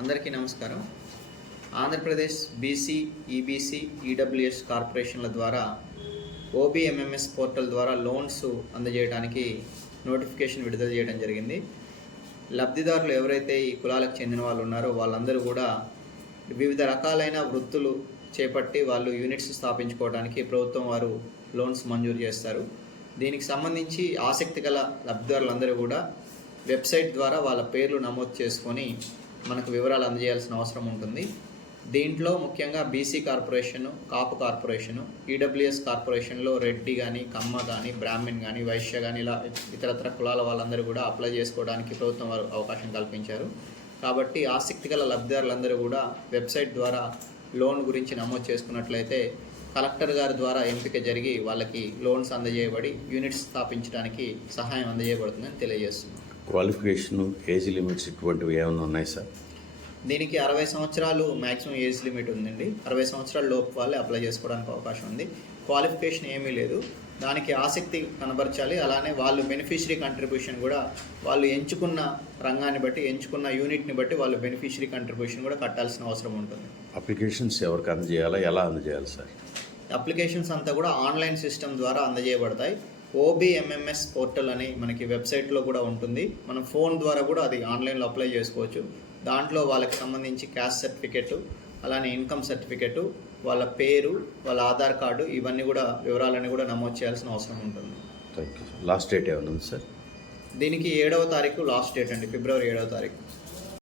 అందరికీ నమస్కారం. Andhra Pradesh BC EBC EWS కార్పొరేషన్ల ద్వారా ఓబీఎంఎంఎస్ పోర్టల్ ద్వారా లోన్స్ అందజేయడానికి నోటిఫికేషన్ విడుదల చేయడం జరిగింది. లబ్ధిదారులు ఎవరైతే ఈ కులాలకు చెందిన వాళ్ళు ఉన్నారో వాళ్ళందరూ కూడా వివిధ రకాలైన వృత్తులు చేపట్టి వాళ్ళు యూనిట్స్ స్థాపించుకోవడానికి ప్రభుత్వం వారు లోన్స్ మంజూరు చేస్తారు. దీనికి సంబంధించి ఆసక్తి గల లబ్ధిదారులందరూ కూడా వెబ్సైట్ ద్వారా వాళ్ళ పేర్లు నమోదు చేసుకొని మనకు వివరాలు అందజేయాల్సిన అవసరం ఉంటుంది. దీంట్లో ముఖ్యంగా BC corporation Kapu corporation EWS కార్పొరేషన్లో రెడ్డి కానీ కమ్మ కానీ బ్రాహ్మిన్ కానీ వైశ్య కానీ ఇలా ఇతరత్ర కులాల వాళ్ళందరూ కూడా అప్లై చేసుకోవడానికి ప్రభుత్వం వారు అవకాశం కల్పించారు. కాబట్టి ఆసక్తి గల లబ్ధిదారులందరూ కూడా వెబ్సైట్ ద్వారా లోన్ గురించి నమోదు చేసుకున్నట్లయితే కలెక్టర్ గారి ద్వారా ఎంపిక జరిగి వాళ్ళకి లోన్స్ అందజేయబడి యూనిట్స్ స్థాపించడానికి సహాయం అందజేయబడుతుందని తెలియజేస్తున్నాం. క్వాలిఫికేషన్ ఏజ్ లిమిట్స్ ఇటువంటివి ఏమైనా ఉన్నాయి సార్? దీనికి అరవై సంవత్సరాలు మ్యాక్సిమం ఏజ్ లిమిట్ ఉందండి. అరవై సంవత్సరాల లోపు వాళ్ళే అప్లై చేసుకోవడానికి అవకాశం ఉంది. క్వాలిఫికేషన్ ఏమీ లేదు. దానికి ఆసక్తి కనబరచాలి. అలానే వాళ్ళు బెనిఫిషరీ కంట్రిబ్యూషన్ కూడా వాళ్ళు ఎంచుకున్న రంగాన్ని బట్టి ఎంచుకున్న యూనిట్ని బట్టి వాళ్ళు బెనిఫిషరీ కంట్రిబ్యూషన్ కూడా కట్టాల్సిన అవసరం ఉంటుంది. అప్లికేషన్స్ ఎవరికి అందజేయాలా? ఎలా అందజేయాలి సార్? అప్లికేషన్స్ అంతా కూడా ఆన్లైన్ సిస్టమ్ ద్వారా అందజేయబడతాయి. ఓబిఎంఎంఎస్ పోర్టల్ అని మనకి వెబ్సైట్లో కూడా ఉంటుంది. మనం ఫోన్ ద్వారా కూడా అది ఆన్లైన్లో అప్లై చేసుకోవచ్చు. దాంట్లో వాళ్ళకి సంబంధించి క్యాస్ట్ సర్టిఫికెట్ అలానే ఇన్కమ్ సర్టిఫికెట్ వాళ్ళ పేరు వాళ్ళ ఆధార్ కార్డు ఇవన్నీ కూడా వివరాలన్నీ కూడా నమోదు చేయాల్సిన అవసరం ఉంటుంది. థ్యాంక్ యూ లాస్ట్ డేట్ ఏమైనా ఉంది సార్? దీనికి ఏడవ తారీఖు లాస్ట్ డేట్ అండి. ఫిబ్రవరి ఏడవ తారీఖు.